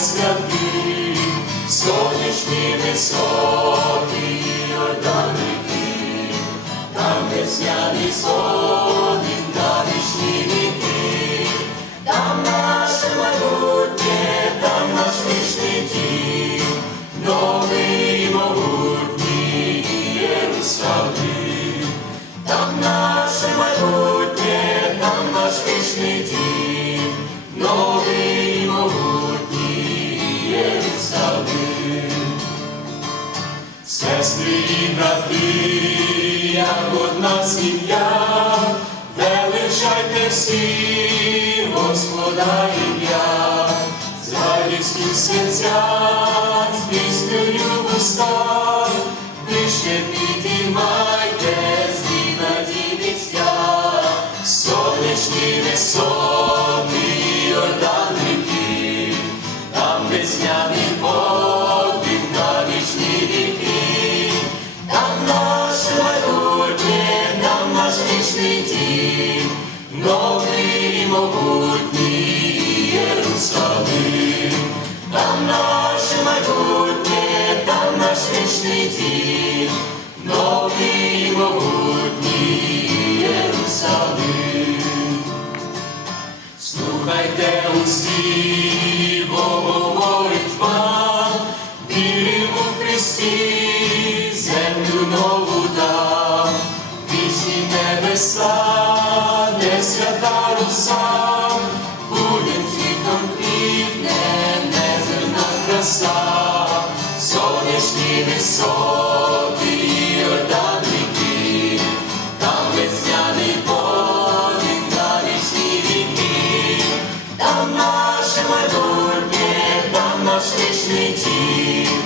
святих, сонячні високі Йордан там весняний сон, Єрусалим. Там наше майбутнє, там наш вічний дім, новий і могутній Єрусалим. Сестри і брати, як одна сім'я, величайте всі Господа ім'я, з радістю серця, з піснею в вище підіймайте свій надій місця, сонячні висоти, Йордан ріки, там весняний подих вічний дім, новий могутній Єрусалим. Слухайте усі, бо говорить вам, віримо в Христі, землю нову дам, вічні небеса, де свята руса, будем світом квітне, неземна краса, сонячні висоти, Йордан ріки, там весняний подих на вічні віки, там наше майбутнє, там наш вічний дім,